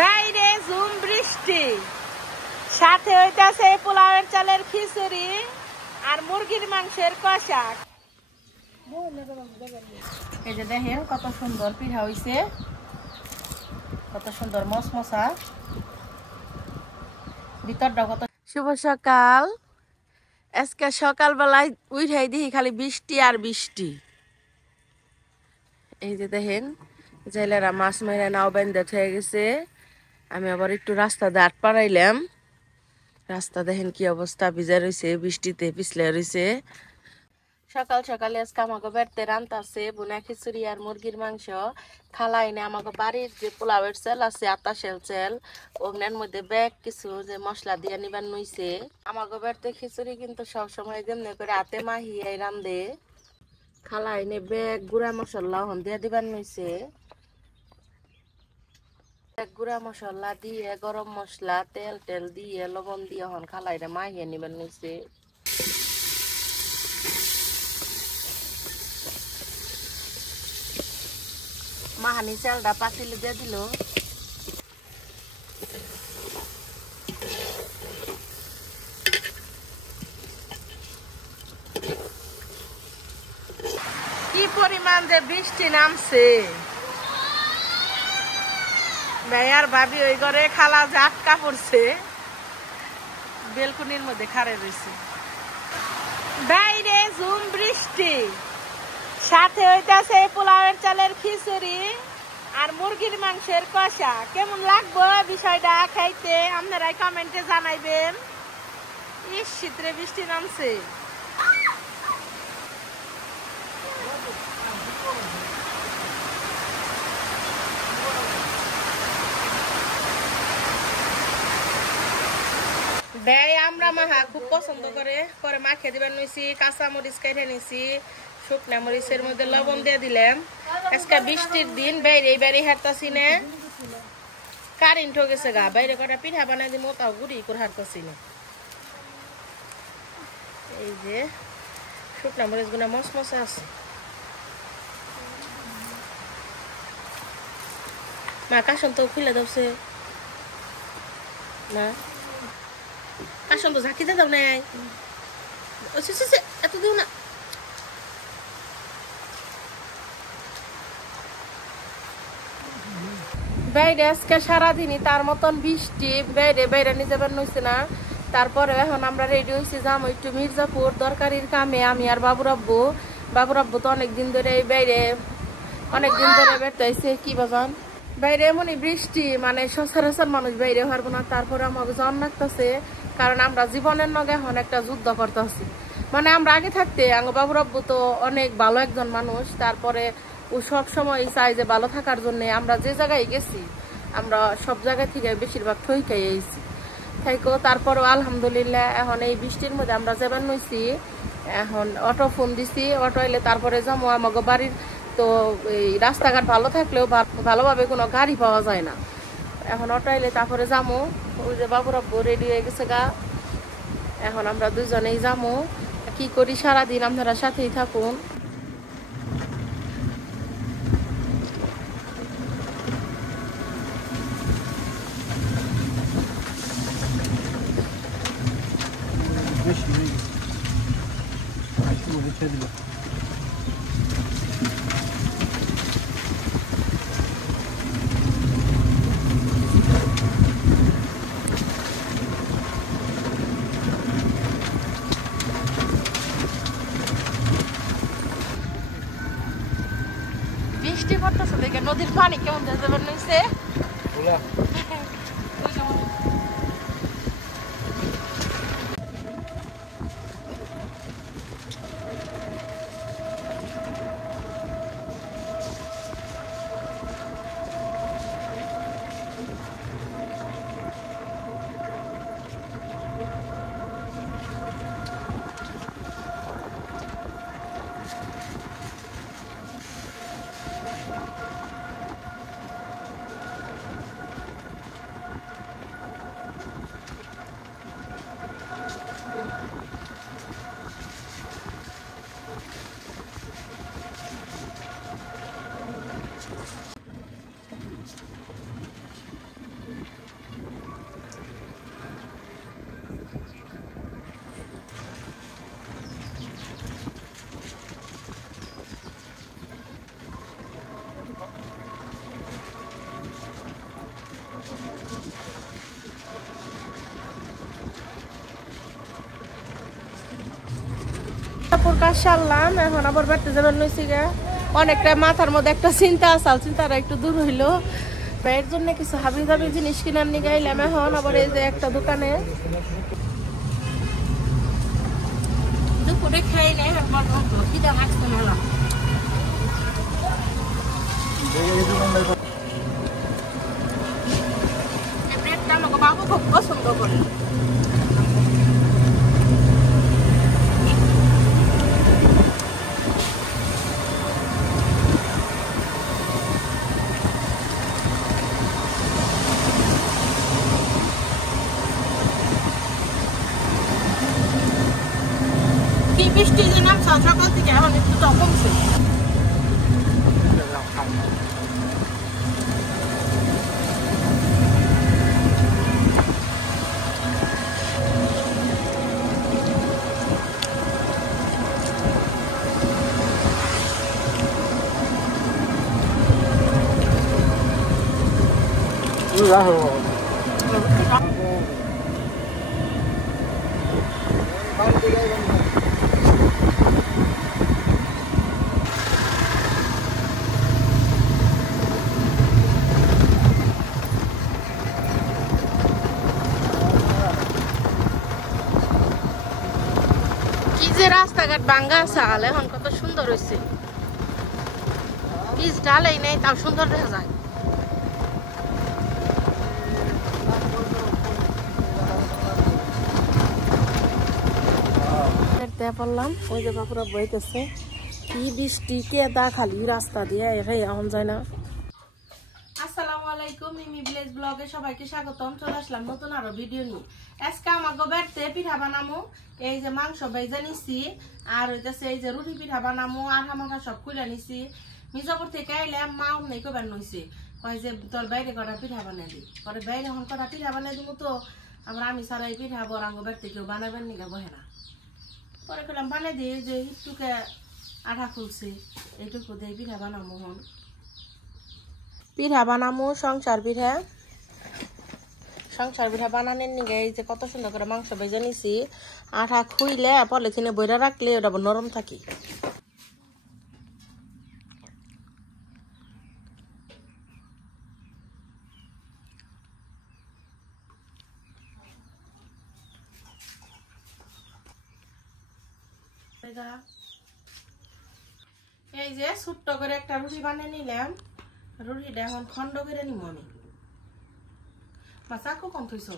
বাইরে ঝুম বৃষ্টি, সাথে হইতাছে পোলাওয়ের চালের খিচুড়ি আর মুরগির মাংসের কষা। এই যে দেখেন কত সুন্দর পিঠা হইছে, কত সুন্দর মশমশা, ভিতরটা কত। শুভ সকাল। আজকে সকালবেলায় উঠাই দেখি খালি বৃষ্টি আর বৃষ্টি। এই যে দেখেন জেলেরা মাছ মেরে নাও বেঁধে হয়ে গেছে। আমি আবার একটু রাস্তা দাঁড় পাড়াইলাম। রাস্তা দেখেন কি অবস্থা, ভিজা রয়েছে, বৃষ্টিতে পিছলে রয়েছে। সকাল সকালে আজকে আমাকে বেড়তে রান্তাছে বোনা খিচুড়ি আর মুরগির মাংস। খালা এনে আমাকে বাড়ির যে পোলাওয়ের চাল আছে, আতাশেল চাল, ওগনের মধ্যে ব্যাগ কিছু যে মশলা দিয়ে নিবার নইছে। আমাকে বেড়তে খিচুড়ি কিন্তু সবসময় যেমনি করে হাতে মাহিয়ে রান্ধে। খালা এনে ব্যাগ গুঁড়া মশলা হন দিয়ে দিবার নইছে। গুঁড়া মশলা দিয়ে, গরম মশলা, তেল টেল দিয়ে, লবণ দিয়ে হন খালা এটা মাহিয়ে নিবার নইছে। মাহানি চালটা পাতিলে দিয়ে দিল। কি পরিমাণ যে বৃষ্টি নামছে, ভাই আর ভাবি ওই ঘরে খালা যে আটকা পড়ছে, বেলকুনির মধ্যে খাড়ে রয়েছে। বাইরে ঝুম বৃষ্টি, সাথে হইতাছে পোলাওয়ের চালের খিচুড়ি আর মুরগির মাংসের কষা। কেমন লাগবো বিষয়টা খাইতে আপনারাই কমেন্টে জানাইবেন। ইস, শীতে বৃষ্টি নামছে। ভাই আমরা মাহা খুব পছন্দ করে পরে মাখিয়ে দিবার নিছি। কাঁচা মরিচ কেটে নিছি, শুকনা মরিচের মধ্যে লবণ দিয়ে দিলাম। আজকে বৃষ্টির দিন, বাইরে বাইরে হাঁটতাছি না, কারেন্ট হয়ে গেছে গা। বাইরে কটা পিঠা বানাই দিব, তাও গুড়ি করে হাঁটতাছি না। এই যে শুকনা মরিচ গুলা মশমশা আছে। মা কাশন তো খুলে দাওছে, মা কাশন তো ঝাঁকিতে দাও নাই, এত দিও না। বাইরে আজকে সারাদিনই তার মতন বৃষ্টি, বাইরে বাইরে নিয়ে যাবার নইছে না। তারপরে এখন আমরা রেডি হয়েছি, যাবো একটু মির্জাপুর দরকারির কামে। আমি আর বাবুরাব্বু তো অনেকদিন ধরে বাইরে, অনেকদিন ধরে বেড়াইছে। কি বাজান বাইরে এমনই বৃষ্টি, মানে সচরাচর মানুষ বাইরে পারবো না। তারপরে আমাকে জন লাগতেছে, কারণ আমরা জীবনের নগে এখন একটা যুদ্ধ করতেছি। মানে আমরা আগে থাকতে বাবুরাব্বু তো অনেক ভালো একজন মানুষ, তারপরে ও সব সময় চাই যে ভালো থাকার জন্য। আমরা যে জায়গায় গেছি, আমরা সব জায়গা থেকে বেশিরভাগ ঠইকাই আইছি থাইকো। তারপরও আলহামদুলিল্লাহ এখন এই বৃষ্টির মধ্যে আমরা যাবার নইছি। এখন অটো ফোন দিছি, অটো এলে তারপরে যাবো আমাকে বাড়ির। তো এই রাস্তাঘাট ভালো থাকলেও ভালোভাবে কোনো গাড়ি পাওয়া যায় না। এখন অটো এলে তারপরে যাবো। ওই যে বাবুরাব্বু রেডি হয়ে গেছে গা, এখন আমরা দুজনেই যাবো। কি করি সারাদিন আপনারা সাথেই থাকুন। বৃষ্টি পড়তেছে দেখে নদীর পানি কেমন যাবার নইছে। কাজ সারলাম, এখন আবার বাড়তে যাবার নইছি গা। অনেকটা মাথার মধ্যে একটা চিন্তা আসাল, চিন্তাটা একটু দূর হইলো। এর জন্য কিছু হাবি জাবি জিনিস কিনার নিয়ে গাইলাম। এখন আবার এই যে একটা দোকানে দুপুরে খেয়ে নেই, খিদা লাগছে মেলা। ব্রেডটা আমাকে বাবু খুব পছন্দ করে। বৃষ্টি যে নামছে সকাল থেকে, এখন একটু কমছে। রাস্তাঘাট ভাঙ্গা চাল, এখন কত সুন্দর হয়েছে। পিচ ঢালাই নেই, তাও সুন্দর দেখা যায়। পড়লাম, ওই যে বাপুরা বইতেছে। কি বৃষ্টি কেদা খালি রাস্তা দিয়ে, এখন যায় না। আসসালামু আলাইকুম, মিমি ভিলেজ ব্লগে সবাইকে স্বাগতম। চলে আসলাম নতুন আরো ভিডিও নিয়ে। আজকে আমাকে বেড়তে পিঠা বানামো। এই যে মাংস ভেজে নিছি, আর হইতেছে এই যে রুটি পিঠা বানামো। আর হামাখা সব খুলে নিছি। মির্জাপুর থেকে আইলে মা নেই কবার নইছে, কয় যে তোর বাইরে কটা পিঠা বানাই দি। পরে বাইরে এখন কটা পিঠা বানাই দিব, তো আমরা আমি সারা এই পিঠা বরাঙ্গ বেড়তে কেউ বানাবেন নিকা বহে না। পরে করলাম বানাই দিই, যে একটুকে আঠা খুলছে, এইটুকু দিয়ে পিঠা বানামো। হন পিঠা বানামো সংসার পিঠা। সংসার পিঠা বানানোর নিগে এই যে কত সুন্দর করে মাংস ভেজে নিছি। আঠা খুইলে পলিথিনে বইরা রাখলে ওটা নরম থাকি। এই যে ছোট্ট করে একটা রুটি বানিয়ে নিলাম। রুটিটা এখন খন্ড করে নিব আমি। মা চাকু কম থইছ,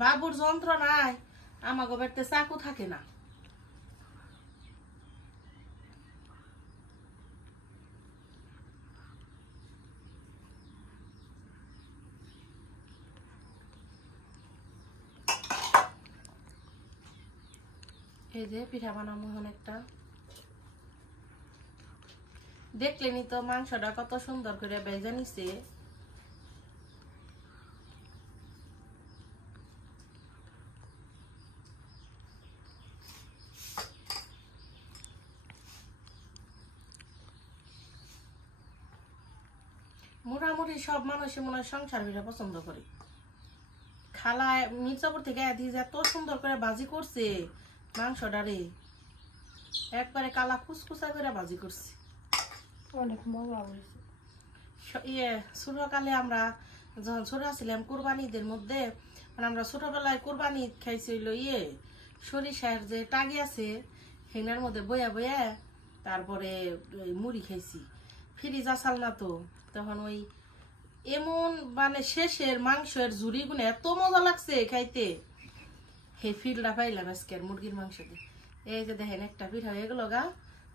বাবুর যন্ত্র নাই, আমাকে বাড়িতে চাকু থাকে না। এই যে পিঠা বানাবো এখন একটা। দেখলেনি তো মাংসটা কত সুন্দর করে ভেজে নিছে। মোটামুটি সব মানুষই মনে হয় সংসার পিঠা পছন্দ করে। খালায় মির্জাপুর থেকে এত সুন্দর করে ভাজি করছে মাংসটারে, একবারে কালা কুচকুচা করে ভাজি করছে, অনেক মজা হয়েছে। ছোটকালে আমরা যখন ছোট ছিলাম, কোরবানিদের মধ্যে আমরা ছোটবেলায় কোরবানি খাইছিল সরিষার যে টাগি আছে হেনার মধ্যে বয়া বয়া, তারপরে মুড়ি খাইছি। ফ্রিজ আসাল না তো, তখন ওই এমন মানে শেষের মাংসের ঝুড়ি গুনে এত মজা লাগছে খাইতে। হে ফিলটা পাইলাম আজকের মুরগির মাংস দিয়ে। এই যে দেখেন একটা পিঠা হয়ে গেল গা।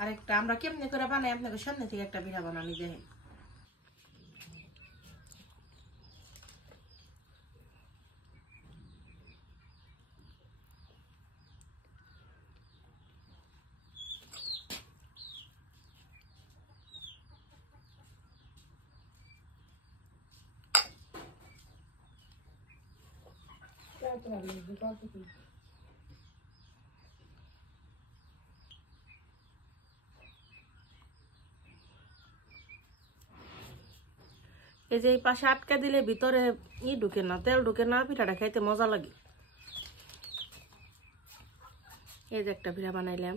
আর একটা আমরা কেমনি করে বানাই আপনাকে সামনে থেকে একটা পিঠা বানানি দেখেন। এই যে এই পাশে আটকা দিলে ভিতরে ঢুকে না, তেল ঢুকে না, পিঠাটা খাইতে মজা লাগে। এই যে একটা পিঠা বানাইলাম।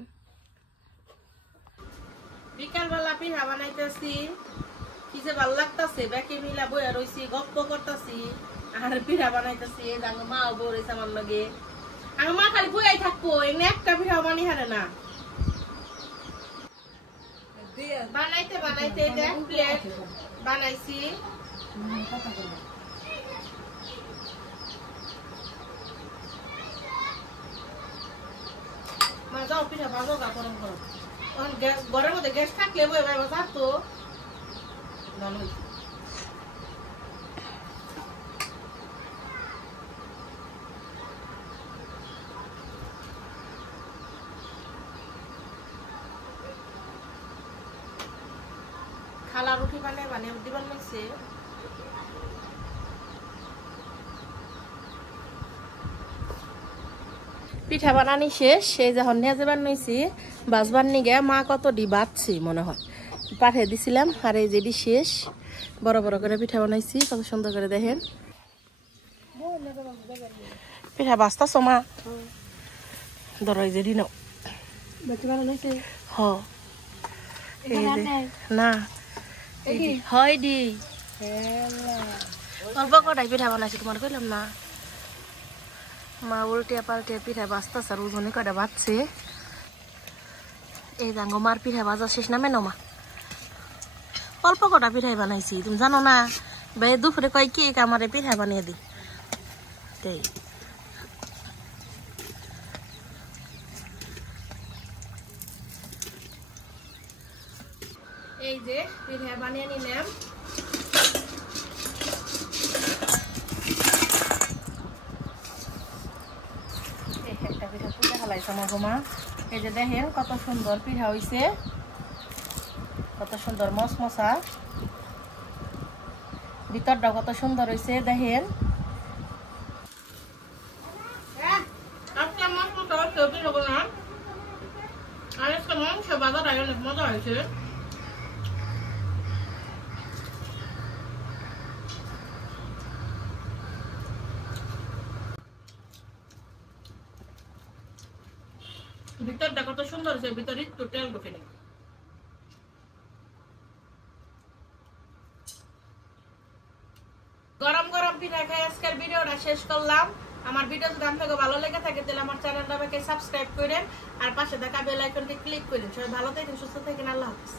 বিকালবেলা পিঠা বানাইতেছি, কি যে ভালো লাগতেছে, ব্যাকে মিলা বইয়া রয়েছি, গপ্প করতেছি আর পিঠা বানাইতেছি। এই যে আমার মাও বউ রয়েছে আমার লগে, আমার মা খালি বইয়াই থাকবো, এনে একটা পিঠা বানি হারে না। বানাইতে বানাইতে দেখ প্লেট বানাইছি। মা যাও পিঠা ভাজো গা, গরম গরম। ঘরের মধ্যে গ্যাস থাকলে বই তো ভালো হয়েছে। খালা রুটি বানিয়ে দিবার লাগছে। পিঠা বানানি শেষ, সেই যখন নিয়ে যাবার নইছি বাজবার নিগে মা কত ডি বাজছি মনে হয় পাঠিয়ে দিছিলাম। আর এই যেটি শেষ, বড় বড় করে পিঠা বানাইছি, কত সুন্দর করে দেখেন। পিঠা বাজতাছ মা? ধরো এই যেটি নাও। না হয় দি অল্প কটাই পিঠা বানাইছি, তোমার কইলাম না। মা উল্টে পাল্টে পিঠা বাজতাছে আর ওজনে কটা বাজছে। এই জাঙ্গো মার পিঠা বাজা শেষ না মেনো মা, অল্প কটা পিঠাই বানাইছি। তুমি জানো না ভাই দুপুরে কয় কি আমারে পিঠা বানিয়ে দি। এই যে পিঠা বানিয়ে নিলাম। একটা পিঠা পুজো খালাইছে আমার মা। এই যে দেখেন কত সুন্দর পিঠা হইছে, কত সুন্দর মশমশা, ভিতরটাও কত সুন্দর হইছে দেখেন। মাংস বাজার অনেক মজা হয়েছে। ভিতরটা কত সুন্দর হয়েছে, ভিতরে একটু তেল ঢুকে নেই। গরম গরম পিঠা খাই আজকের ভিডিওটা শেষ করলাম। আমার ভিডিও যদি আপনাকে ভালো লেগে থাকে তাহলে আমার চ্যানেলটাকে সাবস্ক্রাইব করেন আর পাশে থাকা বেল আইকনটি ক্লিক করেন। সবাই ভালো থাকেন, সুস্থ থাকেন, আল্লাহ হাফেজ।